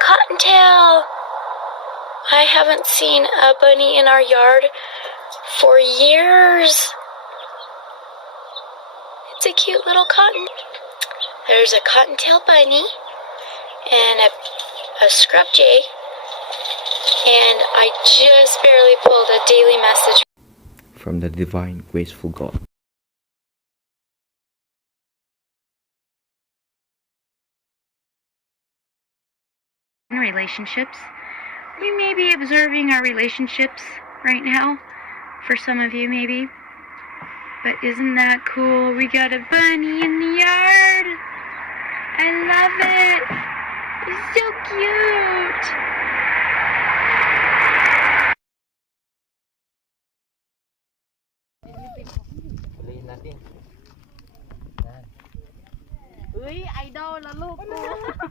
cottontail. I haven't seen a bunny in our yard for years. It's a cute little cotton. There's a cottontail bunny and a scrub jay. And I just barely pulled a daily message from the divine, graceful God. In relationships. We may be observing our relationships right now, for some of you maybe. But isn't that cool? We got a bunny in the yard. I love it. It's so cute. Uy, idol na look ko.